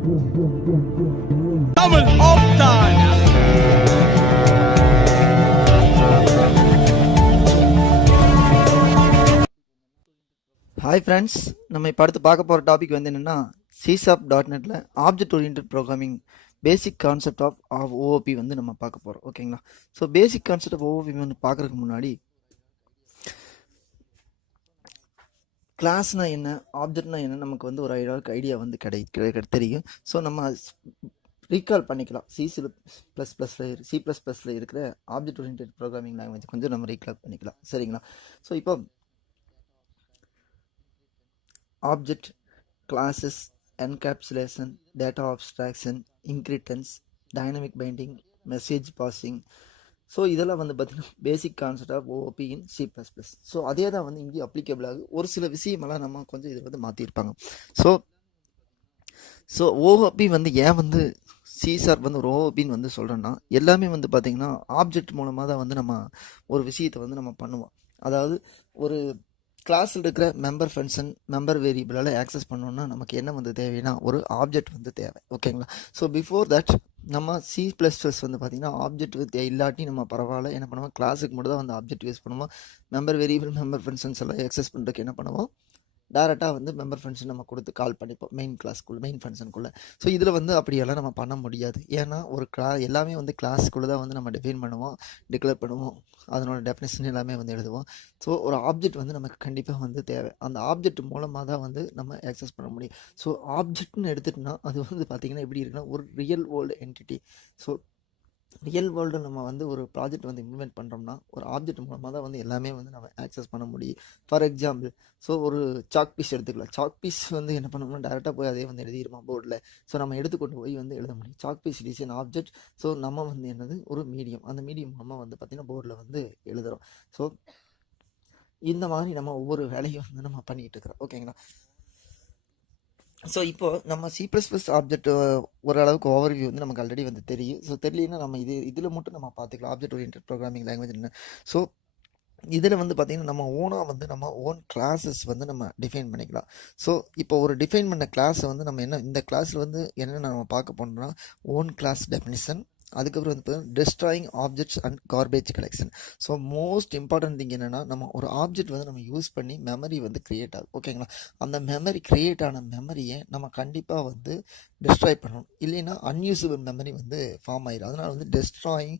Tamil-3. Hi friends, நம்ம இப்போ அடுத்து பார்க்க போகிற டாபிக் வந்து என்னென்னா System.Netல object oriented programming basic concept of OOP வந்து நம்ம பார்க்க போகிறோம். ஓகேங்களா? So basic concept of OOP வந்து பார்க்குறதுக்கு முன்னாடி கிளாஸ்னால் என்ன, ஆப்ஜெக்ட்னா என்ன, நமக்கு வந்து ஒரு ஐடியா வந்து தெரியும். ஸோ நம்ம ரீகால் பண்ணிக்கலாம். C++ல இருக்கிற ஆப்ஜெக்ட் ஓரியன்டட் ப்ரோக்ராமிங் லாங்குவேஜ் கொஞ்சம் நம்ம ரீகால் பண்ணிக்கலாம். சரிங்களா? ஸோ இப்போ object, classes, encapsulation, data abstraction, inheritance, dynamic binding, message passing, so இதெல்லாம் வந்து பார்த்திங்கன்னா basic concept of OOP in C++. So அதே தான் வந்து இங்கேயும் அப்ளிகபிள் ஆகுது. ஒரு சில விஷயமெல்லாம் நம்ம கொஞ்சம் இதை வந்து மாற்றிருப்பாங்க. ஸோ ஓஓபி வந்து ஏன் வந்து சிசார் வந்து ஒரு ஓஓபின்னு வந்து சொல்கிறேன்னா, எல்லாமே வந்து பார்த்திங்கன்னா ஆப்ஜெக்ட் மூலமாக தான் வந்து நம்ம ஒரு விஷயத்தை வந்து நம்ம பண்ணுவோம். அதாவது ஒரு கிளாஸில் இருக்கிற மெம்பர் ஃபங்க்ஷன், மெம்பர் வேரியபிளால் ஆக்சஸ் பண்ணோன்னா நமக்கு என்ன வந்து தேவைன்னா ஒரு ஆப்ஜெக்ட் வந்து தேவை. ஓகேங்களா? ஸோ பிஃபோர் தட் நம்ம C++ வந்து பார்த்திங்கன்னா ஆப்ஜெக்ட் இல்லாட்டி நம்ம பரவாயில்ல என்ன பண்ணுவோம், கிளாஸுக்கு மட்டும் தான் வந்து ஆப்ஜெக்ட் யூஸ் பண்ணுவோம். மெம்பர் வேரியபிள், மெம்பர் ஃபங்க்ஷன்ஸ் எல்லாம் ஆக்சஸ் பண்ணுறதுக்கு என்ன பண்ணுவோம், டேரெக்டாக வந்து மெம்பர் ஃபங்க்ஷன் நம்ம கொடுத்து கால் பண்ணிப்போம் மெயின் கிளாஸ்க்குள்ளே, மெயின் ஃபங்க்ஷனுக்குள்ளே. ஸோ இதில் வந்து அப்படியெல்லாம் நம்ம பண்ண முடியாது. ஏன்னா ஒரு எல்லாமே வந்து கிளாஸுக்குள்ளே தான் வந்து நம்ம டிஃபைன் பண்ணுவோம், டிக்ளேர் பண்ணுவோம், அதனோட டெஃபினேஷன் எல்லாமே வந்து எழுதுவோம். ஸோ ஒரு ஆப்ஜெக்ட் வந்து நமக்கு கண்டிப்பாக வந்து தேவை. அந்த ஆப்ஜெக்ட் மூலமாக தான் வந்து நம்ம ஆக்சஸ் பண்ண முடியும். ஸோ ஆப்ஜெக்ட்னு எடுத்துகிட்டோம்னா அது வந்து பார்த்திங்கன்னா எப்படி இருக்குன்னா ஒரு real world entity. So real world நம்ம வந்து ஒரு ப்ராஜெக்ட் வந்து இம்ப்ளிமெண்ட் பண்ணுறோம்னா ஒரு ஆப்ஜெக்ட் மூலமாக தான் வந்து எல்லாமே வந்து நம்ம ஆக்சஸ் பண்ண முடியும். ஃபார் எக்ஸாம்பிள், ஸோ ஒரு சாக் பீஸ் எடுத்துக்கலாம். சாக் பீஸ் வந்து என்ன பண்ணோம்னா டேரெக்டாக போய் அதே வந்து எழுதிடுமா போர்டில். ஸோ நம்ம எடுத்துக்கொண்டு போய் வந்து எழுத முடியும். Chalk piece is an object. So நம்ம வந்து என்னது ஒரு மீடியம், அந்த மீடியம் நம்ம வந்து பார்த்திங்கன்னா போர்டில் வந்து எழுதுகிறோம். ஸோ இந்த மாதிரி நம்ம ஒவ்வொரு வேலையும் வந்து நம்ம பண்ணிகிட்டு இருக்கிறோம். ஓகேங்களா? ஸோ இப்போது நம்ம C++ ஆப்ஜெக்ட் ஓரளவுக்கு ஓவர்வியூ வந்து நமக்கு ஆல்ரெடி வந்து தெரியும். ஸோ தெரியலனா நம்ம இதில் மட்டும் நம்ம பார்த்துக்கலாம் ஆப்ஜெக்ட் ஓரியன்டட் ப்ரோக்ராமிங் லாங்குவேஜ் என்ன. ஸோ இதில் வந்து பார்த்திங்கன்னா நம்ம ஓனாக வந்து நம்ம ஓன் கிளாஸஸ் வந்து நம்ம டிஃபைன் பண்ணிக்கலாம். ஸோ இப்போ ஒரு டிஃபைன் பண்ண கிளாஸை வந்து நம்ம என்ன இந்த கிளாஸில் வந்து என்னென்ன நம்ம பார்க்க போனோம்னா ஓன் கிளாஸ் டெஃபினிஷன், அதுக்கப்புறம் வந்து destroying objects and garbage collection. So most important thing என்னென்னா நம்ம ஒரு ஆப்ஜெக்ட் வந்து நம்ம யூஸ் பண்ணி மெமரி வந்து க்ரியேட் ஆகும். ஓகேங்களா? அந்த மெமரி க்ரியேட் ஆன மெமரியை நம்ம கண்டிப்பாக வந்து டெஸ்ட்ராய் பண்ணணும். இல்லைன்னா அன்யூசபிள் மெமரி வந்து ஃபார்ம் ஆயிடும். அதனால் வந்து destroying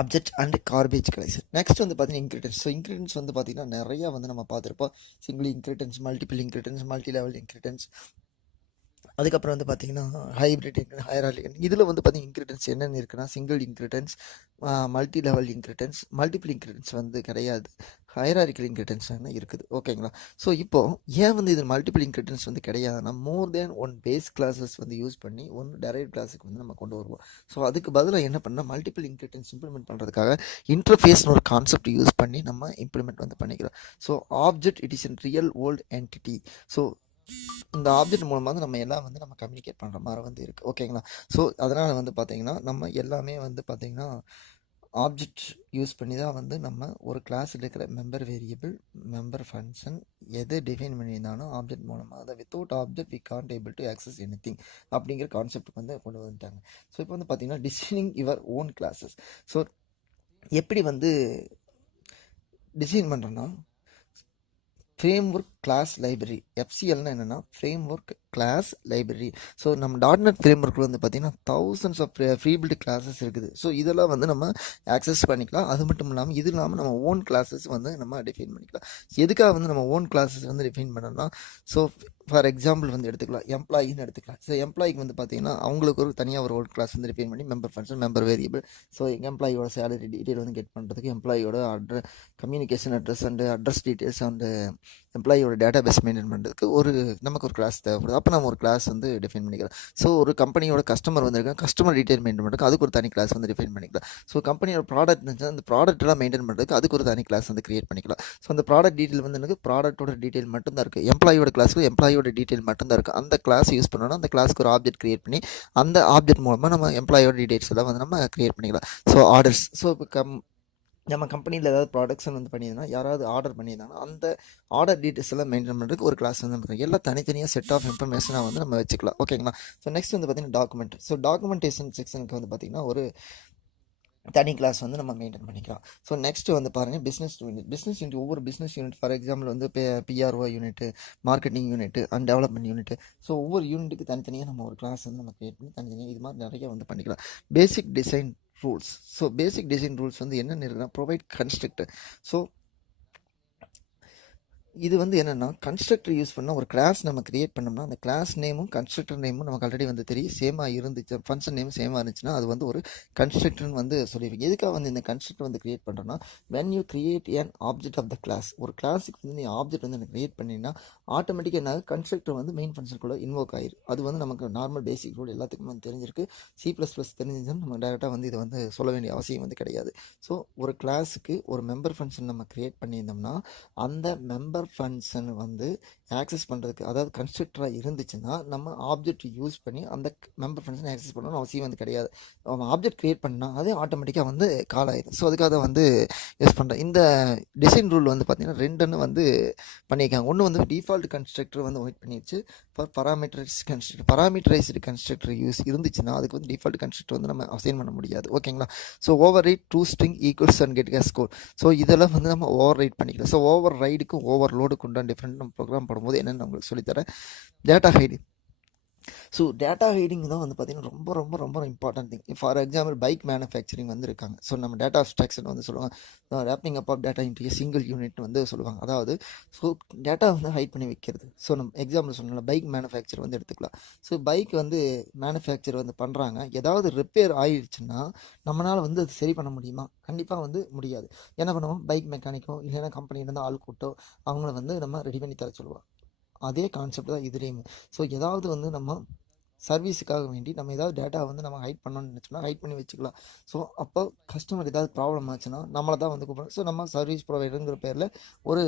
object and garbage collection. Next வந்து பார்த்தீங்கன்னா இன்ஹெரிட்டன்ஸ். ஸோ இன்ஹெரிட்டன்ஸ் வந்து பார்த்திங்கன்னா நிறையா வந்து நம்ம பார்த்துருப்போம். Single inheritance, multiple inheritance, multilevel inheritance, அதுக்கப்புறம் வந்து பார்த்திங்கன்னா ஹைப்ரிட் ஹைரார்கிக்கல். இதில் வந்து பார்த்திங்கன்னா இன்ஹெரிட்டன்ஸ் என்னென்ன இருக்குன்னா single inheritance, multilevel inheritance, multiple inheritance வந்து கிடையாது, ஹைரார்கிக்கல் இன்ஹெரிட்டன்ஸ் வந்து இருக்குது. ஓகேங்களா? ஸோ இப்போது ஏன் வந்து இது மல்டிபிள் இன்ஹெரிட்டன்ஸ் வந்து கிடையாதுன்னா மோர் தேன் ஒன் பேஸ் கிளாஸஸ் வந்து யூஸ் பண்ணி ஒன் டெரைவ் கிளாஸுக்கு வந்து நம்ம கொண்டு வருவோம். ஸோ அதுக்கு பதிலாக என்ன பண்ணால் மல்டிபிள் இன்ஹெரிட்டன்ஸ் இம்ப்ளிமெண்ட் பண்ணுறதுக்காக இன்டர்ஃபேஸ்னு ஒரு கான்செப்ட் யூஸ் பண்ணி நம்ம இம்ப்ளிமெண்ட் வந்து பண்ணிக்கிறோம். So object it is in real world entity. So இந்த ஆப்ஜெக்ட் மூலமாக நம்ம எல்லாம் வந்து நம்ம கம்யூனிகேட் பண்ணுற மாதிரி வந்து இருக்குது. ஓகேங்களா? ஸோ அதனால் வந்து பார்த்திங்கன்னா நம்ம எல்லாமே வந்து பார்த்திங்கன்னா ஆப்ஜெக்ட் யூஸ் பண்ணி தான் வந்து நம்ம ஒரு கிளாஸில் இருக்கிற மெம்பர் வேரியபிள், மெம்பர் ஃபங்க்ஷன் எதை டிஃபைன் பண்ணியிருந்தாலும் ஆப்ஜெக்ட் மூலமாக அதை without object we can't able to access anything அப்படிங்கிற கான்செப்ட் வந்து கொண்டு வந்துட்டாங்க. ஸோ இப்போ வந்து பார்த்திங்கன்னா designing your own classes. So எப்படி வந்து டிசைன் பண்ணுறோன்னா ஃப்ரேம் ஒர்க் கிளாஸ் லைப்ரரி, எஃப்சிஎல்னா என்னென்னா framework class library. So நம்ம .NET ஃப்ரேம் ஒர்க்கில் வந்து பார்த்திங்கன்னா thousands of free built classes இருக்குது. ஸோ இதெல்லாம் வந்து நம்ம ஆக்சஸ் பண்ணிக்கலாம். அது மட்டும் இல்லாமல் இது இல்லாமல் நம்ம ஓன் கிளாஸஸ் வந்து நம்ம டிஃபைன் பண்ணிக்கலாம். எதுக்காக வந்து நம்ம ஓன் கிளாஸஸ் வந்து டிஃபைன் பண்ணோம்னா, ஸோ ஃபார் எக்ஸாம்பிள் வந்து எடுத்துக்கலாம், எம்ப்ளாயின்னு எடுத்துக்கலாம். ஸோ எம்ப்ளாய்க்கு வந்து பார்த்திங்கன்னா அவங்களுக்கு ஒரு தனியாக ஒரு ஓன் கிளாஸ் வந்து டிஃபைன் பண்ணி member function, member variable, so எம்ப்ளாயோட சேலரி டீட்டெயில் வந்து கெட் பண்ணுறதுக்கு, எம்ப்ளாயோட communication address and address details and எம்ப்ளாயோட டேட்டா பேஸ் மெயின்டைன் பண்ணுறதுக்கு நமக்கு ஒரு கிளாஸ் தேவைப்படுது. அப்போ நம்ம ஒரு கிளாஸ் வந்து டிஃபைன் பண்ணிக்கலாம். ஸோ ஒரு கம்பெனியோட கஸ்டமர் வந்திருக்காங்க, கஸ்டமர் டீட்டெயில் மெயின்டைன் பண்ணுறதுக்கு அதுக்கு ஒரு தனி கிளாஸ் வந்து டிஃபைன் பண்ணிக்கலாம். ஸோ கம்பெனியோட ப்ராடக்ட் இருந்துச்சுன்னா அந்த ப்ராடக்ட்லாம் மெயின்டைன் பண்ணுறதுக்கு அதுக்கு ஒரு தனி கிளாஸ் வந்து கிரியேட் பண்ணிக்கலாம். ஸோ அந்த ப்ராடக்ட் டீட்டெயில் வந்து எனக்கு ப்ராடக்ட்டோட டீட்டெயில் மட்டும் தான் இருக்குது. எம்ப்ளாயோட கிளாஸுக்கு எம்ப்ளாயோட டீட்டெயில் மட்டும் தான் இருக்குது. அந்த கிளாஸ் யூஸ் பண்ணோன்னா அந்த கிளாஸ்க்கு ஒரு ஆப்ஜெக்ட் கிரியேட் பண்ணி அந்த ஆப்ஜெக்ட் மூலமாக நம்ம எம்ப்ளாயோட டீட்டெயில்ஸ் எல்லாம் வந்து நம்ம கிரியேட் பண்ணிக்கலாம். ஸோ ஆர்டர்ஸ், ஸோ இப்போ நம்ம கம்பெனியில் ஏதாவது ப்ராடக்ட்ஸ் வந்து பண்ணியிருந்தோம்னா யாராவது ஆர்டர் பண்ணியிருந்தாங்கன்னா அந்த ஆர்டர் டீட்டெயில்ஸ் எல்லாம் மெயின்டைன் பண்ணுறதுக்கு ஒரு கிளாஸ் வந்து நம்ம எல்லாம் தனித்தனியாக செட் ஆஃப் இன்ஃபர்மேஷனாக வந்து நம்ம வச்சுக்கலாம். ஓகேங்களா? ஸோ நெக்ஸ்ட் வந்து பார்த்திங்கன்னா டாக்குமெண்ட். ஸோ டாக்குமெண்டேஷன் செக்ஷனுக்கு வந்து பார்த்திங்கன்னா ஒரு தனி கிளாஸ் வந்து நம்ம மெயின்டைன் பண்ணிக்கலாம். ஸோ நெக்ஸ்ட் வந்து பாருங்கள் பிஸ்னஸ் யூனிட். பிஸ்னஸ் யூனிட் ஒவ்வொரு பிஸ்னஸ் யூனிட் ஃபார் எக்ஸாம்பிள் வந்து PRO unit, marketing unit and development unit. So ஒவ்வொரு யூனிட்டுக்கு தனித்தனியாக நம்ம ஒரு கிளாஸ் வந்து நம்ம கிரியேட் பண்ணி தனித்தனியாக இது மாதிரி நிறைய வந்து பண்ணிக்கலாம். பேசிக் design rules. So basic design rules வந்து என்னென்ன இருக்குன்னா ப்ரொவைட் கன்ஸ்ட்ரக்டர். ஸோ இது வந்து என்னென்னா கன்ஸ்ட்ரக்டர் யூஸ் பண்ணால் ஒரு கிளாஸ் நம்ம கிரியேட் பண்ணோம்னா அந்த கிளாஸ் நேமும் கன்ஸ்ட்ரக்டர் நேமும் நமக்கு ஆல்ரெடி வந்து தெரியும் சேமாக இருந்துச்சு, ஃபங்க்ஷன் நேம் சேமாக இருந்துச்சுன்னா அது வந்து ஒரு கன்ஸ்ட்ரக்டர்னு வந்து சொல்லிடுவீங்க. எதுக்காக வந்து இந்த கன்ஸ்ட்ரக்டர் வந்து கிரியேட் பண்ணுறோன்னா when you create an object of the class, ஒரு கிளாஸுக்கு வந்து நீ ஆப்ஜெக்ட் வந்து கிரியேட் பண்ணிங்கன்னா ஆட்டோமேட்டிக்காக என்ன கன்ஸ்ட்ரக்டர் வந்து மெயின் ஃபங்க்ஷனுக்குள்ள இன்வோக் ஆயிரும். அது வந்து நமக்கு நார்மல் பேசிக் ரூல் எல்லாத்துக்கும் வந்து தெரிஞ்சிருக்கு. C++ தெரிஞ்சுன்னா நம்ம டேரெக்டாக வந்து இதை வந்து சொல்ல வேண்டிய அவசியம் வந்து கிடையாது. ஸோ ஒரு கிளாஸுக்கு ஒரு மெம்பர் ஃபங்க்ஷன் நம்ம கிரியேட் பண்ணியிருந்தோம்னா அந்த மெம்பர் ஃபங்க்ஷன் வந்து ஆக்சஸ் பண்ணுறதுக்கு அதாவது கன்ஸ்ட்ரக்டராக இருந்துச்சுன்னா நம்ம ஆப்ஜெக்ட் யூஸ் பண்ணி அந்த மெம்பர் ஃபங்க்ஷன் ஆக்சஸ் பண்ணணும்னு அவசியம் வந்து கிடையாது. நம்ம ஆப்ஜெக்ட் கிரியேட் பண்ணால் அதே ஆட்டோமேட்டிக்காக வந்து கால் ஆயிடும். ஸோ அதுக்காக வந்து யூஸ் பண்ணுறேன். இந்த டிசைன் ரூல் வந்து பார்த்திங்கன்னா ரெண்டுன்னு வந்து பண்ணியிருக்காங்க. ஒன்று வந்து டிஃபால்ட் கன்ஸ்ட்ரக்டர் வந்து ஒயிட் பண்ணிடுச்சு. ஃபார் பராமீட்டரைஸ்டு கன்ஸ்ட்ரக்டர் யூஸ் இருந்துச்சுன்னா அதுக்கு வந்து டிஃபால்ட் கன்ஸ்ட்ரக்டர் வந்து நம்ம அசைன் பண்ண முடியாது. ஓகேங்களா? So override to string equals and get hash ஸ்கோர். ஸோ இதெல்லாம் வந்து நம்ம ஓவர் ரைட் பண்ணிக்கலாம். ஸோ ஓவர் ரைடுக்கும் ஓவர் லோடுக்கு உண்டான டிஃப்ரெண்ட் நம்ம ப்ரோக்ராம் பண்ணும்போது என்னென்னு உங்களுக்கு சொல்லித்தரேன். Data hiding. So data hiding தான் வந்து பார்த்திங்கன்னா ரொம்ப ரொம்ப ரொம்ப important thing. For example bike manufacturing வந்து இருக்காங்க. ஸோ நம்ம டேட்டா அப்ஸ்ட்ராக்ஷன் வந்து சொல்லுவாங்க, wrapping up of data into single unit வந்து சொல்லுவாங்க. அதாவது ஸோ டேட்டா வந்து ஹைட் பண்ணி வைக்கிறது. ஸோ நம்ம எக்ஸாம்பிள் சொன்னோம்ல பைக் மேனுஃபேக்சர் வந்து எடுத்துக்கலாம். ஸோ பைக் வந்து மேனுஃபேக்சர் வந்து பண்ணுறாங்க, ஏதாவது ரிப்பேர் ஆயிடுச்சுன்னா நம்மளால் வந்து அது சரி பண்ண முடியுமா? கண்டிப்பாக வந்து முடியாது. என்ன பண்ணுவோம், பைக் மெக்கானிக்கோ இல்லைன்னா கம்பெனிலேருந்து ஆள் கூட்டோ அவங்கள வந்து நம்ம ரெடி பண்ணி தர சொல்லுவோம். அதே கான்செப்ட் தான் இதுலேயுமே. ஸோ ஏதாவது வந்து நம்ம சர்வீஸுக்காக வேண்டி நம்ம ஏதாவது டேட்டா வந்து நம்ம ஹைட் பண்ணணும்னு நினச்சோம்னா ஹைட் பண்ணி வச்சுக்கலாம். ஸோ அப்போ கஸ்டமர் ஏதாவது ப்ராப்ளம் ஆச்சுன்னா நம்மளை தான் வந்து கூப்பிடணும். ஸோ நம்ம சர்வீஸ் ப்ரொவைடருங்கிற பேரில் ஒரு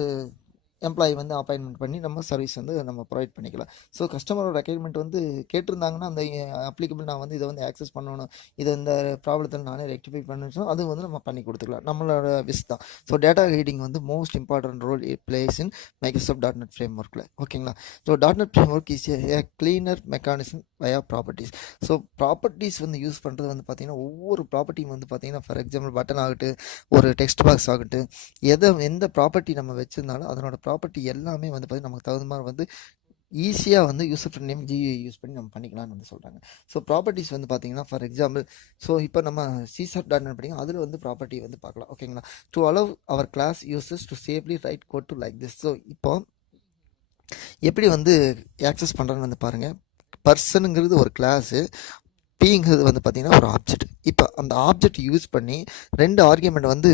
எம்ப்ளாயி வந்து அப்பாயின்மெண்ட் பண்ணி நம்ம சர்வீஸ் வந்து நம்ம ப்ரொவைட் பண்ணிக்கலாம். ஸோ கஸ்டமரோட ரெக்யர்மெண்ட் வந்து கேட்டிருந்தாங்கன்னா அந்த அப்ளிகபிள் நான் வந்து இதை வந்து ஆக்சஸ் பண்ணணும், இதை இந்த ப்ராப்ளத்தில் நானே ரெக்டிஃபை பண்ணணும்னா அது வந்து நம்ம பண்ணி கொடுத்துக்கலாம். நம்மளோட விஸ் தான். ஸோ டேட்டா ஹைடிங் வந்து most important role it plays in Microsoft .NET ஃப்ரேம் ஒர்க்கில். ஓகேங்களா? So .NET framework is a cleaner mechanism via properties. So properties வந்து யூஸ் பண்ணுறது வந்து பார்த்திங்கன்னா ஒவ்வொரு ப்ராப்பர்ட்டியும் வந்து பார்த்திங்கன்னா ஃபார் எக்ஸாம்பிள் பட்டன் ஆகட்டும், ஒரு டெக்ஸ்ட் பாக்ஸ் ஆகட்டும், எந்த ப்ராப்பர்ட்டி நம்ம வச்சுருந்தாலும் அதனோட ப்ராப்பர்ட்டி எல்லாமே வந்து பார்த்திங்கன்னா நமக்கு தகுந்த மாதிரி வந்து ஈஸியாக வந்து user friend name GUI use பண்ணி நம்ம பண்ணிக்கலாம்னு வந்து சொல்கிறாங்க. ஸோ ப்ராப்பர்ட்டிஸ் வந்து பார்த்திங்கன்னா ஃபார் எக்ஸாம்பிள் ஸோ இப்போ நம்ம C#.NET படிங்க, அதில் வந்து ப்ராப்பர்ட்டி வந்து பார்க்கலாம். ஓகேங்களா? To allow our class users to safely write code to like this. So இப்போ எப்படி வந்து ஆக்சஸ் பண்ணுறேன்னு வந்து பாருங்கள். பர்சனுங்கிறது ஒரு கிளாஸு, பிங்கிறது வந்து பார்த்திங்கன்னா ஒரு ஆப்ஜெக்ட். இப்போ அந்த ஆப்ஜெக்ட் யூஸ் பண்ணி 2 ஆர்குமெண்ட் வந்து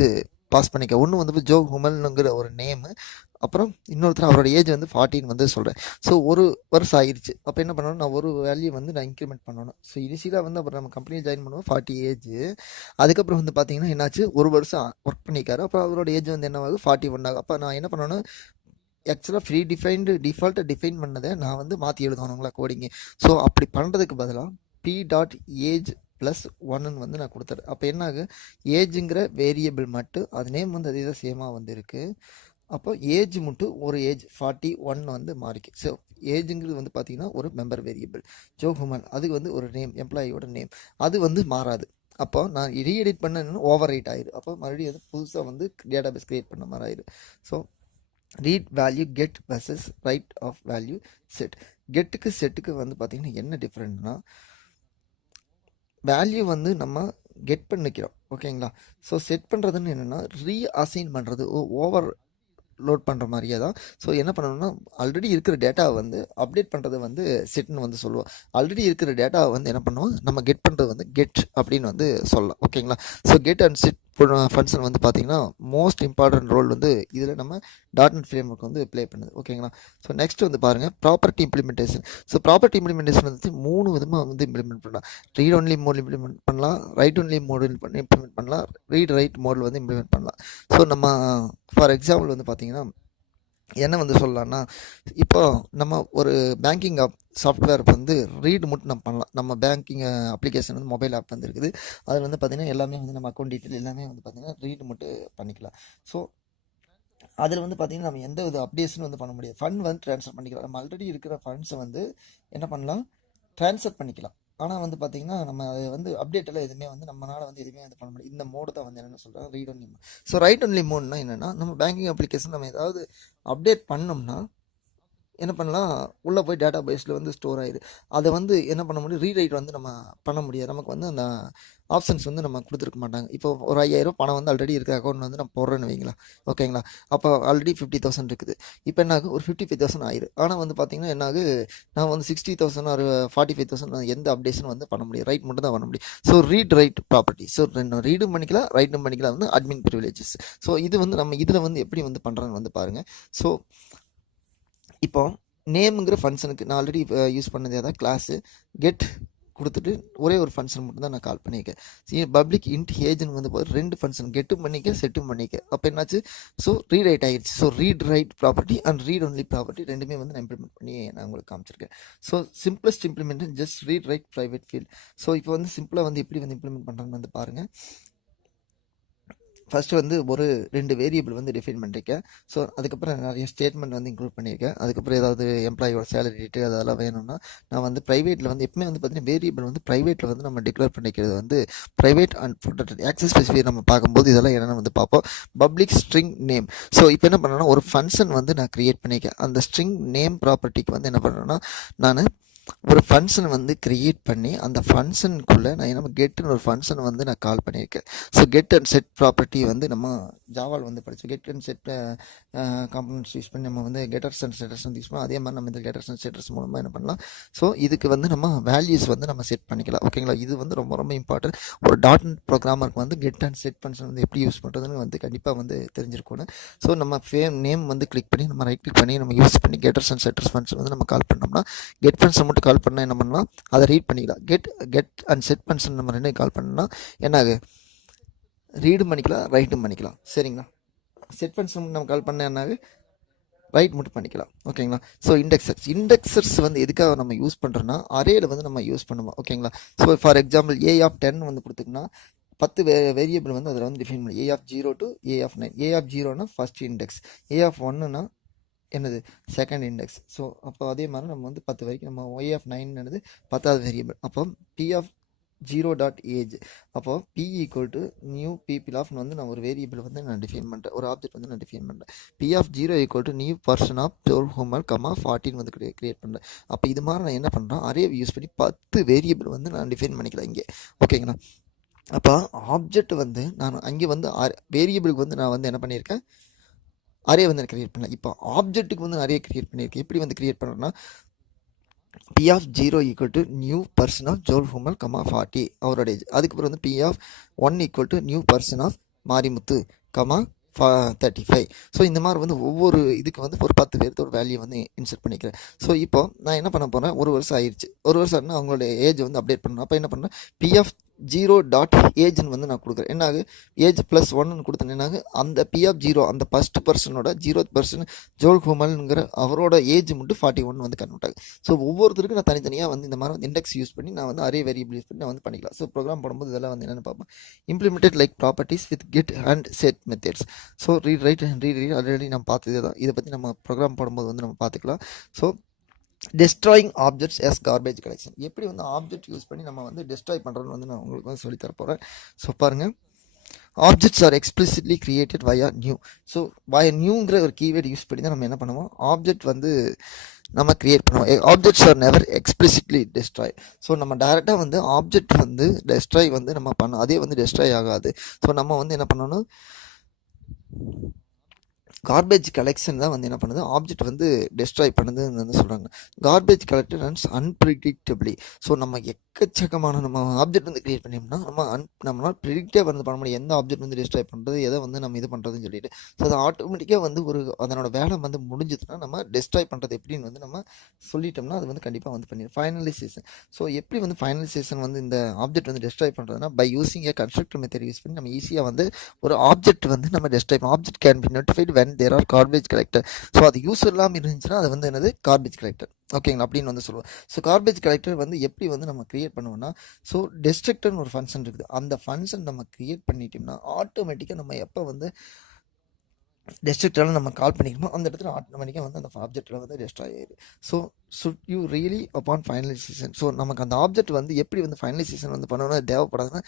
பாஸ் பண்ணிக்க. ஒன்று வந்து ஜோ ஹுமல்னுங்கிற ஒரு நேமு, அப்புறம் இன்னொருத்தர் அவரோட ஏஜ் வந்து 40 வந்து சொல்கிறேன். ஸோ ஒரு வருஷம் ஆயிடுச்சு. அப்போ என்ன பண்ணணும், நான் ஒரு வேல்யூ வந்து நான் இன்க்ரிமெண்ட் பண்ணணும். ஸோ இனிஷியலாக வந்து அப்புறம் நம்ம கம்பெனியில் ஜாயின் பண்ணுவோம் 40 ஏஜ். அதுக்கப்புறம் வந்து பார்த்திங்கன்னா என்னாச்சு, ஒரு வருஷம் ஒர்க் பண்ணிக்காரு. அப்போ அவரோட ஏஜ் வந்து என்ன ஆகும், 41 ஆகும். அப்போ நான் என்ன பண்ணணும், ஆக்சுவலாக டிஃபால்ட்டை டிஃபைன் பண்ணதை நான் வந்து மாற்றி எழுதணுங்களா கோடிங்கு. ஸோ அப்படி பண்ணுறதுக்கு பதிலாக p.age +1 வந்து நான் கொடுத்துறேன். அப்போ என்ன ஆகும், ஏஜுங்கிற வேரியபிள் மட்டும் அது நேம் வந்து அதே தான் சேமாக வந்து இருக்குது. அப்போ ஏஜ் மட்டும் ஒரு ஏஜ் 41 வந்து மாறிக்கு. ஸோ ஏஜுங்கிறது வந்து பார்த்திங்கன்னா ஒரு மெம்பர் வேரியபிள். ஜோ ஹுமன் அதுக்கு வந்து ஒரு நேம், எம்ப்ளாயியோட நேம், அது வந்து மாறாது. அப்போ நான் ரீஎடிட் பண்ண ஓவர் ரைட் ஆயிடும். அப்போ மறுபடியும் அது புதுசாக வந்து டேட்டாபேஸ் க்ரியேட் பண்ண மாதிரி ஆயிடும். So read value get versus write of value set. கெட்டுக்கு செட்டுக்கு வந்து பார்த்திங்கன்னா என்ன டிஃப்ரெண்ட்னா, வேல்யூ வந்து நம்ம கெட் பண்ணிக்கிறோம். ஓகேங்களா? ஸோ செட் பண்ணுறதுன்னு என்னென்னா ரீஅசைன் பண்ணுறது, ஓவர் லோட் பண்ணுற மாதிரியே தான். ஸோ என்ன பண்ணணும்னா ஆல்ரெடி இருக்கிற டேட்டாவை வந்து அப்டேட் பண்ணுறது வந்து செட்னு வந்து சொல்லுவோம். ஆல்ரெடி இருக்கிற டேட்டாவை வந்து என்ன பண்ணுவோம், நம்ம கெட் பண்ணுறது வந்து கெட் அப்படின்னு வந்து சொல்லலாம். ஓகேங்களா? So get and set function வந்து பார்த்திங்கன்னா மோஸ்ட் இம்பார்ட்டன்ட் ரோல் வந்து இதில் நம்ம .NET ஃப்ரேம் ஒர்க் வந்து ப்ளே பண்ணுது. ஓகேங்களா? ஸோ நெக்ஸ்ட் வந்து பாருங்கள் property implementation. So property implementation வந்து 3 விதமாக வந்து இம்ப்ளிமெண்ட் பண்ணலாம். ரீட் ஒன்லி மோட் இம்ப்ளிமெண்ட் பண்ணலாம், ரைட் ஒன்லி மோட் இம்ப்ளிமெண்ட் பண்ணலாம், ரீட் ரைட் மோடில் வந்து இம்ப்ளிமெண்ட் பண்ணலாம். ஸோ நம்ம ஃபார் எக்ஸாம்பிள் வந்து பார்த்திங்கன்னா என்ன வந்து சொல்லலாம்னா, இப்போ நம்ம ஒரு பேங்கிங் சாஃப்ட்வேர் வந்து ரீட் மட்டும் நம்ம பண்ணலாம். நம்ம பேங்கிங் அப்ளிகேஷன் வந்து மொபைல் ஆப் வந்து இருக்குது. அதில் வந்து பார்த்திங்கன்னா எல்லாமே வந்து நம்ம அக்கௌண்ட் டீட்டெயில் எல்லாமே வந்து பார்த்திங்கன்னா ரீட் மட்டும் பண்ணிக்கலாம். ஸோ அதில் வந்து பார்த்திங்கன்னா நம்ம எந்த வித அப்டேஷனும் வந்து பண்ண முடியாது. ஃபண்ட் வந்து ட்ரான்ஸ்ஃபர் பண்ணிக்கலாம். நம்ம ஆல்ரெடி இருக்கிற ஃபண்ட்ஸை வந்து என்ன பண்ணலாம், ட்ரான்ஸ்ஃபர் பண்ணிக்கலாம். ஆனால் வந்து பார்த்திங்கன்னா நம்ம அதை வந்து அப்டேட் எல்லாம் எதுவுமே வந்து நம்மளால் வந்து எதுவுமே வந்து பண்ண முடியாது. இந்த மோடு தான் வந்து என்னென்னு சொல்கிறேன், read only mode. So write only மோட்னா என்னென்னா, நம்ம பேங்கிங் அப்ளிகேஷன் நம்ம ஏதாவது அப்டேட் பண்ணோம்னா என்ன பண்ணலாம், உள்ளே போய் டேட்டா பேஸில் வந்து ஸ்டோர் ஆயிடுது. அதை வந்து என்ன பண்ண முடியும், ரீரைட் வந்து நம்ம பண்ண முடியாது. நமக்கு வந்து அந்த ஆப்ஷன்ஸ் வந்து நம்ம கொடுத்துருக்க மாட்டாங்க. இப்போ ஒரு 5000 பணம் வந்து ஆல்ரெடி இருக்க அக்கௌண்ட் வந்து நம்ம போடுறேன்னு வைங்களா, ஓகேங்களா. அப்போ ஆல்ரெடி 50,000 இருக்குது. இப்போ என்ன ஆகும், ஒரு 55,000 ஆயிரும். ஆனால் வந்து பார்த்தீங்கன்னா என்ன ஆகு, நான் வந்து 60,000 ஒரு 45,000 எந்த அப்டேஷன் வந்து பண்ண முடியும், ரைட் மட்டும் தான் பண்ண முடியும். So read write property. So ரீடும் பண்ணிக்கலாம், ரைட்டும் பண்ணிக்கலாம், வந்து அட்மின் ப்ரிவிலேஜஸ். ஸோ இது வந்து நம்ம இதில் வந்து எப்படி வந்து பண்ணுறான்னு வந்து பாருங்கள். ஸோ இப்போ நேமுங்கிற ஃபங்க்ஷனுக்கு நான் ஆல்ரெடி யூஸ் பண்ணதே தான் கிளாஸு கெட் கொடுத்துட்டு ஒரே ஒரு ஃபங்க்ஷன் மட்டும் தான் நான் கால் பண்ணியிருக்கேன். பப்ளிக் இன்ட் ஏஜ்னு வந்து போது 2 ஃபங்க்ஷன் கெட்டும் பண்ணிக்க செட்டும் பண்ணிக்க. அப்போ என்னாச்சு, ஸோ ரீரைட் ஆகிடுச்சு. So read write property and read only property ரெண்டுமே வந்து நான் இம்ப்ளிமெண்ட் பண்ணி நான் உங்களுக்கு காமிச்சிருக்கேன். So simplest implement just read write private field. So இப்போ வந்து சிம்பிளாக வந்து எப்படி வந்து இம்ப்ளிமெண்ட் பண்ணுறான்னு வந்து பாருங்கள். ஃபஸ்ட்டு வந்து ஒரு 2 வேரியபிள் வந்து டிஃபைன் பண்ணியிருக்கேன். ஸோ அதுக்கப்புறம் நிறைய ஸ்டேட்மெண்ட் வந்து இன்க்ளூட் பண்ணியிருக்கேன். அதுக்கப்புறம் ஏதாவது எம்ப்ளாயோட சேலரி டீட்டெயில் அதெல்லாம் வேணும்னா நான் வந்து ப்ரைவேட்டில் வந்து எப்பவுமே வந்து பார்த்தீங்கன்னா வேரியபிள் வந்து ப்ரைவேட்டில் வந்து நம்ம டிக்ளேர் பண்ணிக்கிறது வந்து private and protected. Access specify நம்ம பார்க்கும்போது இதெல்லாம் என்னென்னு வந்து பார்ப்போம். Public string name. ஸோ இப்போ என்ன பண்ணேன்னா, ஒரு ஃபங்க்ஷன் வந்து நான் க்ரியேட் பண்ணியிருக்கேன். அந்த ஸ்ட்ரிங் நேம் ப்ராப்பர்ட்டிக்கு வந்து என்ன பண்ணுறேன்னா, நான் ஒரு ஃபங்க்ஷன் வந்து க்ரியேட் பண்ணி அந்த ஃபங்க்ஷனுக்குள்ளே நான் என்ன கெட்டுன்னு ஒரு ஃபங்க்ஷன் வந்து நான் கால் பண்ணியிருக்கேன். So get and set property வந்து நம்ம ஜாவால் வந்து படித்தோம். Get and set components use பண்ணி நம்ம வந்து கெட்டர்ஸ் அண்ட் செட்டர்ஸ் வந்து யூஸ் பண்ணோம். அதே மாதிரி நம்ம இந்த கெட்டர்ஸ் அண்ட் செட்டர்ஸ் மூலமாக என்ன பண்ணலாம், ஸோ இதுக்கு வந்து நம்ம வேல்யூஸ் வந்து நம்ம செட் பண்ணிக்கலாம். ஓகேங்களா, இது வந்து ரொம்ப ரொம்ப இம்பார்ட்டன்ட். ஒரு டாட் ப்ரோக்ராமருக்கு வந்து கெட் அண்ட் செட் ஃபங்க்ஷன் வந்து எப்படி யூஸ் பண்ணுறதுன்னு வந்து கண்டிப்பாக வந்து தெரிஞ்சிருக்கணும். ஸோ நம்ம நேம் வந்து கிளிக் பண்ணி நம்ம ரைட் கிளிக் பண்ணி நம்ம யூஸ் பண்ணி கெட்டர்ஸ் அண்ட் செட்டர்ஸ் ஃபங்க்ஷன் வந்து நம்ம கால் பண்ணோம்னா, கெட் ஃபங்க்ஷன் மட்டும் கால் பண்ணால் என்ன பண்ணலாம், அதை ரீட் பண்ணிக்கலாம். கெட் அண்ட் செட் ஃபங்க்ஷன் நம்ம ரெண்டையும் கால் பண்ணோம்னா என்ன ஆகு, ரீடும் பண்ணிக்கலாம், ரைட்டும் பண்ணிக்கலாம். சரிங்களா, செட் ஃபங்க்ஷன் நம்ம கால் பண்ண என்ன ஆகு, ரைட் மட்டும் பண்ணிக்கலாம். ஓகேங்களா. ஸோ இண்டெக்ஸர்ஸ் வந்து எதுக்காக நம்ம யூஸ் பண்ணுறோன்னா, அரேல வந்து நம்ம யூஸ் பண்ணுவோம். ஓகேங்களா. So for example a of 10 வந்து கொடுத்துக்குன்னா 10 வேரியபிள் வந்து அதில் வந்து டிஃபைன் பண்ணி A of 0 to A of 9. A of 0னா ஃபர்ஸ்ட் இண்டெக்ஸ், ஏ ஆஃப் 1னா என்னது செகண்ட் இண்டெக்ஸ். ஸோ அப்போ அதே மாதிரி நம்ம வந்து 10 வரைக்கும் நம்ம ஒய் ஆஃப் 9 என்னது 10வது வேரியபிள். அப்போ பி ஆஃப் 0.age. அப்போ p equal to new people of வந்து நான் ஒரு வேரியபிள் வந்து நான் டிஃபைன் பண்ணுறேன், ஒரு ஆப்ஜெக்ட் வந்து நான் டிஃபைன் பண்ணுறேன். p of 0 equal to new person of 12 ஹோமல் கமா 14 வந்து கிரியேட் பண்ணுறேன். அப்போ இது மாதிரி நான் என்ன பண்ணுறேன், அரே யூஸ் பண்ணி 10 வேரியபிள் வந்து நான் டிஃபைன் பண்ணிக்கலாம் இங்கே. ஓகேங்களா. அப்போ ஆப்ஜெக்ட் வந்து நான் அங்கே வந்து வேரியபிளுக்கு வந்து நான் வந்து என்ன பண்ணியிருக்கேன், அரே வந்து கிரியேட் பண்ணல. இப்போ ஆப்ஜெக்ட்டுக்கு வந்து அரே கிரியேட் பண்ணியிருக்கேன். எப்படி வந்து கிரியேட் பண்ணுறேன்னா, p of 0 equal to new person of ஜோல் ஹுமல் கமா 40 அவரோட ஏஜ். அதுக்கப்புறம் வந்து p of 1 equal to new person of Marimuthu comma 35. So இந்த மாதிரி வந்து ஒவ்வொரு இதுக்கு வந்து ஒரு 10 பேருக்கு ஒரு வேல்யூ வந்து இன்சர்ட் பண்ணிக்கிறேன். ஸோ இப்போ நான் என்ன பண்ண போகிறேன், ஒரு வருஷம் ஆயிடுச்சு. ஒரு வருஷம்னா அவங்களோட ஏஜ் வந்து அப்டேட் பண்ணணும். அப்போ என்ன பண்ணுறேன், p ஆஃப் 0.age வந்து நான் கொடுக்குறேன். என்ன ஆகு, ஏஜ் ப்ளஸ் 1 கொடுத்தேன். என்ன ஆகு, அந்த p ஆஃப் 0 அந்த ஃபர்ஸ்ட் பர்சனோட 0th பர்சன் ஜோல் ஹுமல்ங்கிற அவரோட ஏஜ் மட்டும் 41 வந்து கன்வெர்ட் ஆகும். ஸோ ஒவ்வொருத்தருக்கும் நான் தனித்தனியாக வந்து இந்த மாதிரி வந்து இண்டெக்ஸ் யூஸ் பண்ணி நான் வந்து அரே வேரியபிள் யூஸ் பண்ணி நான் வந்து பண்ணிக்கலாம். ஸோ ப்ரோக்ராம் போடும்போது இதெல்லாம் வந்து என்னென்னு பார்ப்போம். Implemented like properties with get and set methods. So read right and read already நம்ம பார்த்ததே தான். இதை பற்றி நம்ம ப்ரோக்ராம் போடும்போது வந்து நம்ம பார்த்துக்கலாம். So destroying objects as garbage collection, எப்படி வந்து ஆப்ஜெக்ட் யூஸ் பண்ணி நம்ம வந்து டெஸ்ட்ராய் பண்ணுறோன்னு வந்து நான் உங்களுக்கு வந்து சொல்லித்தர போகிறேன். ஸோ பாருங்கள், objects are explicitly created via new. So via நியூங்கிற ஒரு கீவேர்டு யூஸ் பண்ணி தான் நம்ம என்ன பண்ணுவோம், ஆப்ஜெக்ட் வந்து நம்ம கிரியேட் பண்ணுவோம். Objects are never explicitly destroy. So நம்ம டேரெக்டாக வந்து ஆப்ஜெக்ட் வந்து டெஸ்ட்ராய் வந்து நம்ம பண்ணோம், அதே வந்து டெஸ்ட்ராய் ஆகாது. ஸோ நம்ம வந்து என்ன பண்ணணும், கார்பேஜ் கலெக்ஷன் தான் வந்து என்ன பண்ணுது, ஆப்ஜெக்ட் வந்து டெஸ்ட்ராய் பண்ணுதுன்னு வந்து சொல்கிறாங்க. Garbage collected and unpredictably. So நம்ம எக்கச்சக்கமான நம்ம ஆப்ஜெக்ட் வந்து கிரியேட் பண்ணிட்டோம்னா நம்மளால் ப்ரிடிக்டே வந்து பண்ண முடியும் எந்த ஆப்ஜெக்ட் வந்து டிஸ்ட்ராய் பண்ணுறது எதை வந்து நம்ம இது பண்ணுறதுன்னு சொல்லிட்டு. ஸோ அது ஆட்டோமேட்டிக்காக வந்து அதனோட வேலை வந்து முடிஞ்சதுன்னா நம்ம டிஸ்ட்ராய் பண்ணுறது எப்படின்னு வந்து நம்ம சொல்லிட்டோம்னா அது வந்து கண்டிப்பாக வந்து பண்ணிடும். ஃபைனலைசேஷன். ஸோ எப்படி வந்து ஃபைனலைசேஷன் வந்து இந்த ஆப்ஜெக்ட் வந்து டிஸ்ட்ராய் பண்ணுறதுனா by using a constructor method use பண்ணி நம்ம ஈஸியாக வந்து ஒரு ஆப்ஜெக்ட் வந்து நம்ம டிஸ்ட்ராய் பண்ணலாம். Object can be notified when there are garbage collector. So அது யூஸ் இல்லாமல் இருந்துச்சுன்னா அது வந்து என்னது கார்பேஜ் கலெக்டர். ஓகேங்களா அப்படின்னு வந்து சொல்லுவோம். ஸோ கார்பேஜ் கலெக்டர் வந்து எப்படி வந்து நம்ம கிரியேட் பண்ணுவோம்னா ஸோ டெஸ்ட்ரக்டர்னு ஒரு ஃபங்க்ஷன் இருக்குது. அந்த ஃபங்க்ஷன் நம்ம கிரியேட் பண்ணிட்டோம்னா ஆட்டோமேட்டிக்காக நம்ம எப்போ வந்து டெஸ்ட்ரக்டரால் நம்ம கால் பண்ணிக்கணுமோ அந்த இடத்துல ஆட்டோமேட்டிக்காக வந்து அந்த ஆப்ஜெக்டில் வந்து டெஸ்ட்ராய் ஆயிடும். So should you really upon finalisation. So நமக்கு அந்த ஆப்ஜெக்ட் வந்து எப்படி வந்து ஃபைனலைசேஷன் வந்து பண்ணணும்னு அது தேவைப்படாதுன்னா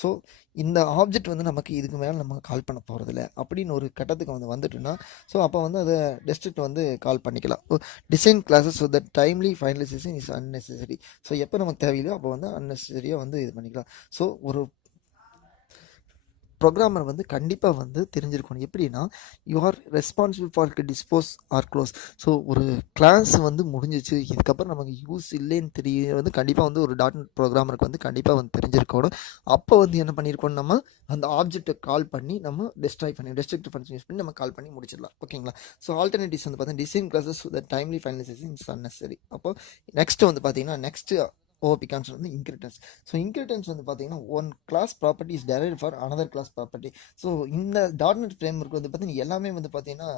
ஸோ இந்த ஆப்ஜெக்ட் வந்து நமக்கு இதுக்கு மேலே நம்ம கால் பண்ண போகிறதில்ல அப்படின்னு ஒரு கட்டத்துக்கு வந்து வந்துட்டுன்னா ஸோ அப்போ வந்து அதை டெஸ்ட்ரக்ட் வந்து கால் பண்ணிக்கலாம். Design classes so that timely finalization is unnecessary. So எப்போ நமக்கு தேவையில்லையோ அப்போ வந்து அன்னெசரியாக வந்து இது பண்ணிக்கலாம். ஸோ ஒரு ப்ரோக்ராமர் வந்து கண்டிப்பாக வந்து தெரிஞ்சிருக்கணும். எப்படின்னா you are responsible for dispose or close. So ஒரு கிளாஸ் வந்து முடிஞ்சிச்சு இதுக்கப்புறம் நமக்கு யூஸ் இல்லைன்னு தெரிய வந்து கண்டிப்பாக வந்து ஒரு டாட் நெட் ப்ரோக்ராமருக்கு வந்து கண்டிப்பாக வந்து தெரிஞ்சிருக்கணும். அப்போ வந்து என்ன பண்ணியிருக்கோம் நம்ம அந்த ஆப்ஜெக்டை கால் பண்ணி நம்ம டெஸ்ட்ரக்ட் ஃபங்க்ஷன் யூஸ் பண்ணி நம்ம கால் பண்ணி முடிச்சிடலாம். ஓகேங்களா. ஸோ ஆல்டர்னேட்டிவ்ஸ் வந்து பார்த்தீங்கன்னா design classes the timely finalization is unnecessary. அப்போ நெக்ஸ்ட் வந்து பார்த்தீங்கன்னா OOP கான்செப்ட் வந்து இன்ஹெரிட்டன்ஸ். ஸோ இன்ஹெரிட்டன்ஸ் வந்து பார்த்தீங்கன்னா one class property is derived for another class property. So இந்த டாட்நெட் ஃப்ரேம்வொர்க் வந்து பார்த்தீங்கன்னா எல்லாமே வந்து பார்த்தீங்கன்னா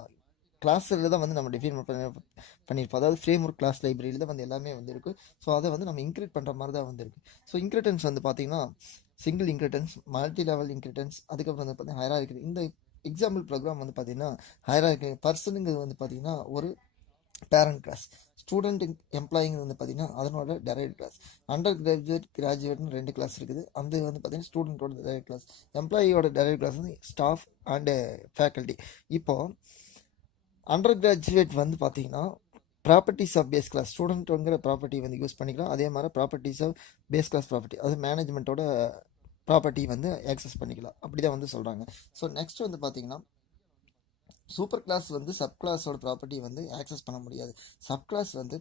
கிளாஸில் தான் வந்து நம்ம டிஃபைன் பண்ணியிருப்போம். அதாவது ஃப்ரேம்வொர்க் கிளாஸ் லைப்ரரியில் தான் வந்து எல்லாமே வந்து இருக்குது. ஸோ அதை வந்து நம்ம இன்க்ரீட் பண்ணுற மாதிரி தான் வந்து இருக்குது. ஸோ இன்ஹெரிட்டன்ஸ் வந்து பார்த்தீங்கன்னா single inheritance, multilevel inheritance, அதுக்கப்புறம் வந்து பார்த்தீங்கன்னா ஹைரார்கி. இந்த எக்ஸாம்பிள் ப்ரோக்ராம் வந்து பார்த்தீங்கன்னா ஹைரார்கி. பர்சனுங்கிறது வந்து பார்த்தீங்கன்னா ஒரு பேரண்ட் கிளாஸ். ஸ்டூடெண்ட் எம்ப்ளாயிங் வந்து பார்த்தீங்கன்னா அதனோட டெரைவ்ட் கிளாஸ். அண்டர் கிராஜுவேட்னு 2 கிளாஸ் இருக்குது. அந்த வந்து பார்த்தீங்கன்னா ஸ்டூடெண்ட்டோட டெரைவ்ட் கிளாஸ். எம்ப்ளாயியோட டெரைவ்ட் கிளாஸ் வந்து ஸ்டாஃப் அண்டு ஃபேக்கல்ட்டி. இப்போது அண்டர் கிராஜுவேட் வந்து பார்த்தீங்கன்னா ப்ராப்பர்ட்டிஸ் ஆஃப் பேஸ் கிளாஸ் ஸ்டூடெண்ட்டுங்கிற ப்ராப்பர்ட்டி வந்து யூஸ் பண்ணிக்கலாம். அதே மாதிரி properties of base class property அது மேனேஜ்மெண்ட்டோட ப்ராப்பர்ட்டி வந்து ஆக்சஸ் பண்ணிக்கலாம். அப்படி தான் வந்து சொல்கிறாங்க. ஸோ நெக்ஸ்ட் வந்து பார்த்தீங்கன்னா சூப்பர் கிளாஸ் வந்து சப் கிளாஸோட ப்ராப்பர்ட்டி வந்து ஆக்சஸ் பண்ண முடியாது. சப் கிளாஸ் வந்து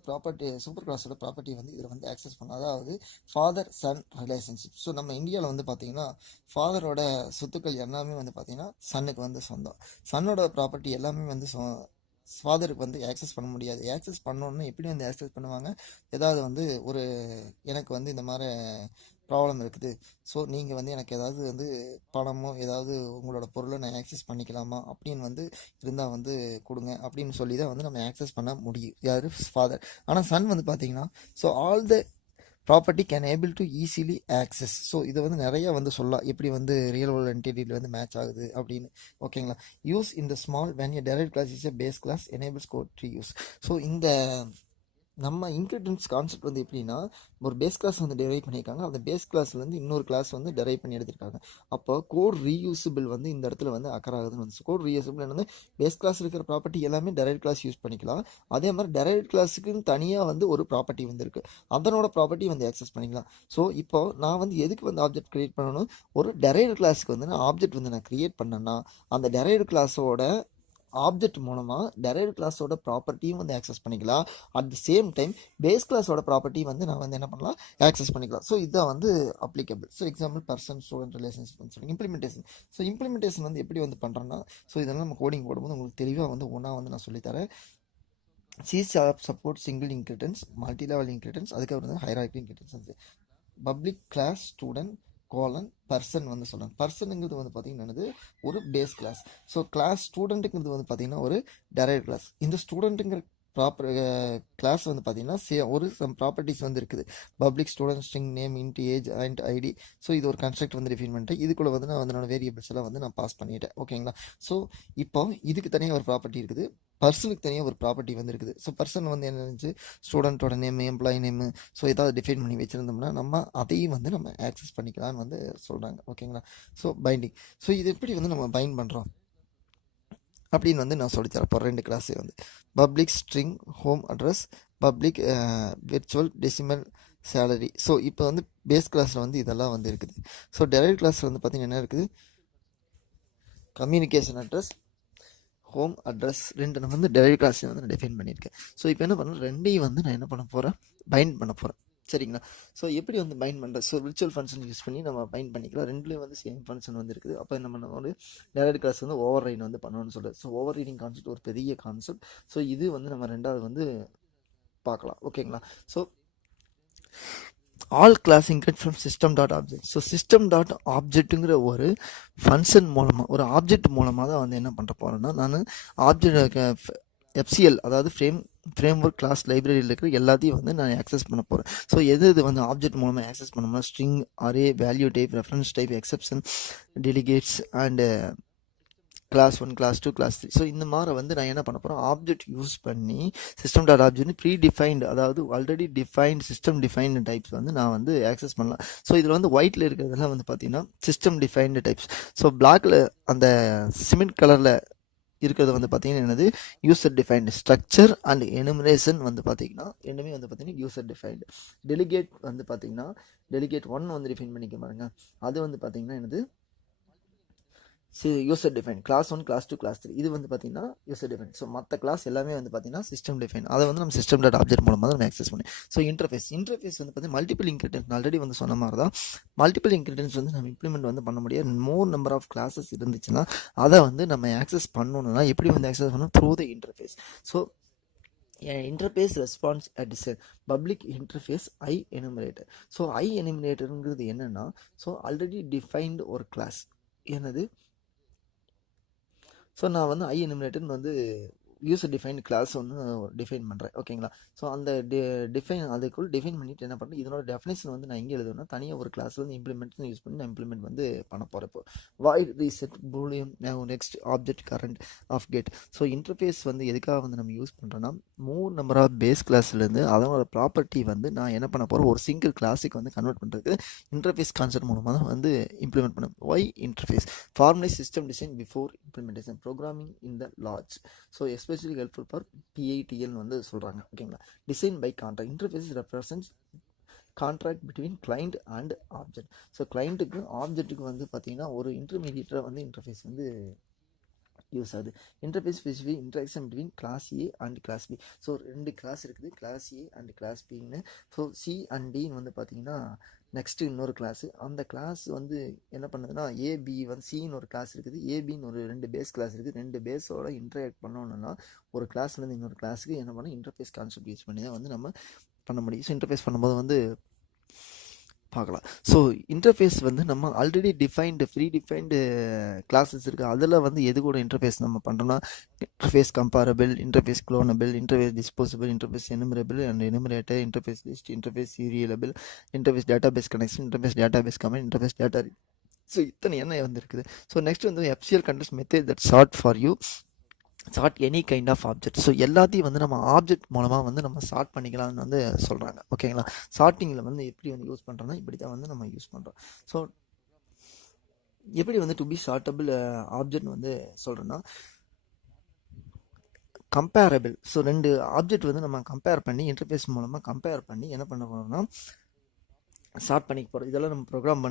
சூப்பர் கிளாஸோட ப்ராப்பர்ட்டி வந்து இதில் வந்து ஆக்சஸ் பண்ணலாம். அதாவது ஃபாதர் சன் ரிலேஷன்ஷிப். ஸோ நம்ம இந்தியாவில் வந்து பார்த்தீங்கன்னா ஃபாதரோட சொத்துக்கள் எல்லாமே வந்து பார்த்தீங்கன்னா சன்னுக்கு வந்து சொந்தம். சன்னோட ப்ராப்பர்ட்டி எல்லாமே வந்து ஃபாதருக்கு வந்து ஆக்சஸ் பண்ண முடியாது. ஆக்சஸ் பண்ணோன்னு எப்படி வந்து ஆக்சஸ் பண்ணுவாங்க, ஏதாவது வந்து எனக்கு வந்து இந்த மாதிரி ப்ராப்ளம் இருக்குது, ஸோ நீங்கள் வந்து எனக்கு ஏதாவது வந்து பணமோ ஏதாவது உங்களோட பொருளை நான் ஆக்சஸ் பண்ணிக்கலாமா அப்படின்னு வந்து இருந்தால் வந்து கொடுங்க அப்படின்னு சொல்லி தான் வந்து நம்ம ஆக்சஸ் பண்ண முடியும். யார்? ஃபாதர். ஆனால் சன் வந்து பார்த்தீங்கன்னா so all the property can able to easily access. So இதை வந்து நிறையா வந்து சொல்லலாம் எப்படி வந்து ரியல் வேர்ல்ட் என்டிட்டியில் வந்து மேட்ச் ஆகுது அப்படின்னு. ஓகேங்களா. யூஸ் இந்த small when a derived class is a base class enables code to use. So இந்த நம்ம இன்ஹெரிட்டன்ஸ் கான்செப்ட் வந்து எப்படின்னா ஒரு பேஸ் கிளாஸ் வந்து டெரைவ் பண்ணியிருக்காங்க. அந்த பேஸ் கிளாஸ்லேருந்து இன்னொரு கிளாஸ் வந்து டெரைவ் பண்ணி எடுத்திருக்காங்க. அப்போ கோட் ரீயூசபிள் வந்து இந்த இடத்துல வந்து அக்கர் ஆகுதுன்னு வந்து கோட் ரீயூசபிள் என்னது பேஸ் கிளாஸ் இருக்கிற ப்ராப்பர்ட்டி எல்லாமே டெரைவ் கிளாஸ் யூஸ் பண்ணிக்கலாம். அதே மாதிரி டெரைவ் கிளாஸுக்குன்னு தனியாக வந்து ஒரு ப்ராப்பர்ட்டி வந்து இருக்குது, அதனோட ப்ராப்பர்ட்டி வந்து ஆக்சஸ் பண்ணிக்கலாம். ஸோ இப்போ நான் வந்து எதுக்கு வந்து ஆப்ஜெக்ட் கிரியேட் பண்ணணும், ஒரு டெரைவ் கிளாஸுக்கு வந்து நான் ஆப்ஜெக்ட் வந்து நான் கிரியேட் பண்ணேன்னா அந்த டெரைவ் கிளாஸோட ஆப்ஜெக்ட் மூலமாக டெரைவ்ட் கிளாஸோட ப்ராப்பர்ட்டியும் வந்து ஆக்சஸ் பண்ணிக்கலாம். At the same time base கிளாஸோட ப்ராப்பர்ட்டி வந்து நான் வந்து என்ன பண்ணலாம், ஆக்சஸ் பண்ணிக்கலாம். ஸோ இதுதான் வந்து applicable. So example person student relationship சொல்லி இம்ப்ளிமெண்டேஷன். ஸோ இம்ப்ளிமெண்டேஷன் வந்து எப்படி வந்து பண்ணுறோன்னா ஸோ இதெல்லாம் நம்ம கோடிங் போடும்போது உங்களுக்கு தெளிவாக வந்து ஒன்றா வந்து நான் சொல்லித்தரேன். C# support single inheritance, multilevel inheritance, அதுக்கப்புறம் வந்து hierarchy inheritance. Public class student person வந்து சொல்கிறாங்க. பர்சனுங்கிறது வந்து பார்த்தீங்கன்னா ஒரு பேஸ் கிளாஸ். ஸோ கிளாஸ் ஸ்டூடெண்ட்டுங்கிறது வந்து பார்த்தீங்கன்னா ஒரு டெரைவ்ட் கிளாஸ். இந்த ஸ்டூடெண்ட்டுங்கிற ப்ராப்பர் கிளாஸ் வந்து பார்த்தீங்கன்னா ஒரு சம் ப்ராப்பர்ட்டிஸ் வந்து இருக்குது. Public student string name int age and ID. So இது ஒரு கன்ஸ்ட்ரக்ட் வந்து டிஃபைன் பண்ணிட்டேன். இதுக்குள்ளே வந்து நான் வந்து வேரியபிள்ஸ் எல்லாம் வந்து நான் பாஸ் பண்ணிட்டேன். ஓகேங்களா. ஸோ இப்போ இதுக்கு தனியாக ஒரு ப்ராப்பர்ட்டி இருக்குது, பர்சனுக்கு தனியாக ஒரு ப்ராப்பர்ட்டி வந்து இருக்குது. ஸோ பர்சன் வந்து என்ன இருந்துச்சு, ஸ்டூடெண்ட்டோட நேம், எம்ப்ளாயி நேமு, ஸோ ஏதாவது டிஃபைன் பண்ணி வச்சுருந்தோம்னா நம்ம அதையும் வந்து நம்ம ஆக்சஸ் பண்ணிக்கலாம்னு வந்து சொல்கிறாங்க. ஓகேங்களா. So binding. ஸோ இது எப்படி வந்து நம்ம பைண்ட் பண்ணுறோம் அப்படின்னு வந்து நான் சொல்லித்தரப்போ 2 கிளாஸே வந்து public string home address, public virtual decimal salary. So இப்போ வந்து பேஸ் கிளாஸில் வந்து இதெல்லாம் வந்து இருக்குது. ஸோ டெரைவ்ட் கிளாஸில் வந்து பார்த்திங்கன்னா என்ன இருக்குது, கம்யூனிகேஷன் அட்ரஸ், ஹோம் அட்ரஸ், 2 நான் வந்து டெரைவ்ட் கிளாஸையும் வந்து நான் டிஃபைன் பண்ணியிருக்கேன். ஸோ இப்போ என்ன பண்ணணும், 2ஐயும் வந்து நான் என்ன பண்ண போகிறேன், பைண்ட் பண்ண போகிறேன். சரிங்களா? ஸோ எப்படி வந்து பைண்ட் பண்ணுறது? ஸோ விர்ச்சுவல் ஃபங்க்ஷன் யூஸ் பண்ணி நம்ம பைண்ட் பண்ணிக்கலாம். ரெண்டுலேயும் வந்து சேம் ஃபங்க்ஷன் வந்து இருக்குது. அப்போ நம்ம வந்து டைரக்ட் கிளாஸ் வந்து ஓவர் ரைட் வந்து பண்ணணும்னு சொல்கிறது. ஸோ ஓவர் ரைடிங் கான்செப்ட் ஒரு பெரிய கான்செப்ட். ஸோ இது வந்து நம்ம ரெண்டாவது வந்து பார்க்கலாம். ஓகேங்களா? So all class include from system.object. So system.objectங்கிற ஒரு ஃபங்க்ஷன் மூலமாக, ஒரு ஆப்ஜெக்ட் மூலமாக தான் வந்து என்ன பண்ணுற போகிறேன்னா, நான் ஆப்ஜெக்ட் FCL அதாவது ஃப்ரேம்வொர்க் கிளாஸ் லைப்ரரியில் இருக்கிற எல்லாத்தையும் வந்து நான் ஆக்சஸ் பண்ண போகிறேன். ஸோ எது வந்து ஆப்ஜெக்ட் மூலமாக ஆக்சஸ் பண்ணோம்னா, string, array, value type, reference type, exception, delegates and class 1, class 2, class 3. So இந்த மாதிரி வந்து நான் என்ன பண்ண போகிறேன், ஆப்ஜெக்ட் யூஸ் பண்ணி system.object ப்ரீ டிஃபைன்டு, அதாவது already defined system defined types வந்து நான் வந்து ஆக்சஸ் பண்ணலாம். ஸோ இதில் வந்து ஒயிட்டில் இருக்கிறதெல்லாம் வந்து பார்த்தீங்கன்னா சிஸ்டம் டிஃபைன்டு டைப்ஸ். ஸோ பிளாக்ல அந்த சிமெண்ட் கலரில் இருக்கிறது வந்து பார்த்தீங்கன்னா என்னது, user defined. Structure and enumeration வந்து பார்த்தீங்கன்னா ரெண்டுமே வந்து பார்த்தீங்கன்னா யூசர் டிஃபைன்டு. டெலிகேட் வந்து பார்த்தீங்கன்னா டெலிகேட் 1 வந்து டிஃபைன் பண்ணிக்க பாருங்க, அது வந்து பார்த்தீங்கன்னா என்னது, user define. Class 1, class 2, class 3 இது வந்து பார்த்தீங்கன்னா யூசர் டிஃபைன். ஸோ மற்ற கிளாஸ் எல்லாமே வந்து பார்த்தீங்கன்னா சிஸ்டம் டிஃபைன். அதை வந்து நம்ம system.object மூலமாக தான் நம்ம ஆக்சஸ் பண்ணி. ஸோ இன்டர்ஃபேஸ் வந்து பார்த்தீங்கன்னா மல்டிபிள் இன்கிரிடியன்ஸ் ஆல்ரெடி வந்து சொன்ன மாதிரி தான். மல்டிபிள் இன்கிரிடியன்ஸ் வந்து நம்ம இம்ப்ளிமெண்ட் வந்து பண்ண முடியாது. மோர் நம்பர் ஆஃப் கிளாஸஸ் இருந்துச்சுன்னா அதை வந்து நம்ம ஆக்சஸ் பண்ணணும்னா எப்படி வந்து ஆக்சஸ் பண்ணணும், through the interface. So interface response addition public interface I enumerator. So I எனுமரேட்டருங்கிறது என்னென்னா, ஸோ ஆல்ரெடி டிஃபைன்டு ஒரு கிளாஸ் என்னது. ஸோ நான் வந்து ஐ எனுமரேட்டர்னு வந்து யூசர் டிஃபைன் கிளாஸ் ஒன்று டிஃபைன் பண்ணுறேன். ஓகேங்களா? ஸோ அந்த டிஃபைன் அதுக்குள் டிஃபைன் பண்ணிட்டு என்ன பண்ணுறேன், இதனோட டெஃபினேஷன் வந்து நான் எங்கே எழுதுவேன்னா, தனியாக ஒரு கிளாஸில் வந்து இம்ப்ளிமெண்ட்னு யூஸ் பண்ணி நான் இம்ப்ளிமெண்ட் வந்து பண்ண போகிறேன். இப்போ void reset boolean next object current of get. So interface வந்து எதுக்காக வந்து நம்ம யூஸ் பண்ணுறோன்னா, மோர் நம்பர் ஆஃப் பேஸ் கிளாஸ்லேருந்து அதனோட ப்ராப்பர்ட்டி வந்து நான் என்ன பண்ண போகிறேன், ஒரு சிங்கிள் கிளாஸுக்கு வந்து கன்வெர்ட் பண்ணுறதுக்கு இன்டர்ஃபேஸ் கான்செப்ட் மூலமாக தான் வந்து இம்ப்ளிமெண்ட் பண்ணேன். Why interface formalize system design before implementation programming in the large. So especially helpful for PITL வந்து சொல்கிறாங்க. ஓகேங்களா? Design by contract. Interface represents contract between client and object. So கிளைண்ட்டுக்கு ஆப்ஜெக்ட்டுக்கு வந்து பார்த்தீங்கன்னா ஒரு இன்டர்மீடியேட்டாக வந்து இன்டர்ஃபேஸ் வந்து யூஸ் ஆகுது. Interface specific interaction between class A and class B. So 2 class இருக்குது, கிளாஸ் A அண்ட் கிளாஸ் Bன்னு. ஸோ C அண்ட் Dன்னு வந்து பார்த்தீங்கன்னா நெக்ஸ்ட்டு இன்னொரு கிளாஸு. அந்த கிளாஸ் வந்து என்ன பண்ணுதுன்னா, AB வந்து Cன்னு ஒரு கிளாஸ் இருக்குது, ABன்னு ஒரு 2 பேஸ் கிளாஸ் இருக்குது. 2 பேஸோட இன்ட்ராக்ட் பண்ணணும்னா ஒரு கிளாஸ்லேருந்து இன்னொரு கிளாஸுக்கு என்ன பண்ணணும், இன்டர்ஃபேஸ் கான்செப்ட் யூஸ் பண்ணி தான் வந்து நம்ம பண்ண முடியும். ஸோ இன்டர்ஃபேஸ் பண்ணும்போது வந்து பார்க்கலாம். ஸோ இன்டர்ஃபேஸ் வந்து நம்ம already defined predefined classes இருக்குது. அதில் வந்து எது கூட இன்டர்ஃபேஸ் நம்ம பண்ணுறோம்னா, interface comparable, interface cloneable, interface disposable, interface enumerable and enumerator, interface list, interface serializable, interface database connection, interface database command, interface data. So இத்தனை என்ன வந்து இருக்குது. ஸோ நெக்ஸ்ட் வந்து FCL contains method that sort for you sort any kind of object. So எல்லாத்தையும் வந்து நம்ம object மூலமாக வந்து நம்ம சார்ட் பண்ணிக்கலாம்னு வந்து சொல்கிறாங்க. ஓகேங்களா? சார்ட்டிங்கில் வந்து எப்படி வந்து யூஸ் பண்ணுறோன்னா, இப்படி தான் வந்து நம்ம யூஸ் பண்ணுறோம். ஸோ எப்படி வந்து டு பி சார்ட்டபிள் ஆப்ஜெக்ட் வந்து சொல்கிறேன்னா, கம்பேரபிள். ஸோ 2 ஆப்ஜெக்ட் வந்து நம்ம கம்பேர் பண்ணி இன்டர்ஃபேஸ் மூலமாக கம்பேர் பண்ணி என்ன பண்ண போகிறோம்னா ஸ்டார்ட் பண்ணிக்க போகிறோம். இதெல்லாம் நம்ம ப்ரோக்ராம்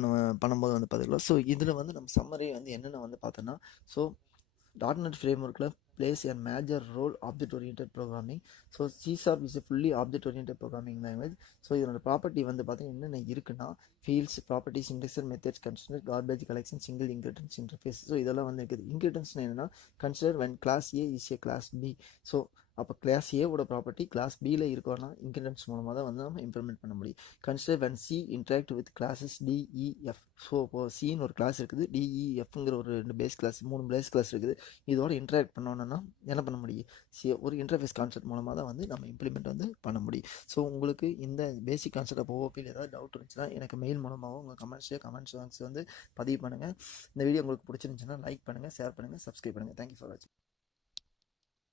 பண்ணும்போது வந்து பார்த்துக்கலாம். ஸோ இதில் வந்து நம்ம சம்மரி வந்து என்னென்ன வந்து பார்த்தோன்னா, ஸோ .NET frameworkல plays a major role object oriented programming. So C# is a fully object oriented programming language. So இதனோட ப்ராப்பர்ட்டி வந்து பார்த்தீங்கன்னா என்னென்ன இருக்குன்னா, fields, properties, indexer, methods, consider, garbage collection, single inheritance, interface. So இதெல்லாம் வந்து இருக்குது. Inheritance என்னென்னா, consider when class A is a class B. So அப்போ கிளாஸ் ஏவோட ப்ராப்பர்ட்டி கிளாஸ் பியில் இருக்கோன்னா இன்கிரிடியன்ஸ் மூலமாக தான் வந்து நம்ம இம்ப்ளிமெண்ட் பண்ண முடியும். Consider when C interact with classes D, E, F. So இப்போ சின்னு ஒரு கிளாஸ் இருக்குது, DEFங்கிற ஒரு 2 பேஸ் கிளாஸ், 3 பேஸ் கிளாஸ் இருக்குது. இதோட இன்ட்ராக்ட் பண்ணணும்னா என்ன பண்ண முடியும், ஒரு இன்டர்ஃபேஸ் கான்செப்ட் மூலமாக தான் வந்து நம்ம இம்ப்ளிமெண்ட் வந்து பண்ண முடியும். ஸோ உங்களுக்கு இந்த பேசிக் கான்செப்ட் ஆஃப் OOPயில் ஏதாவது டவுட் இருந்துச்சுன்னா எனக்கு மெயில் மூலமாகவும் உங்கள் கமெண்ட்ஸ் வந்து பதிவு பண்ணுங்கள். இந்த வீடியோ உங்களுக்கு பிடிச்சிருந்துச்சுன்னா லைக் பண்ணுங்கள், ஷேர் பண்ணுங்கள், சப்ஸ்கிரைப் பண்ணுங்கள். தேங்க்யூ ஃபார் வாட்சிங்.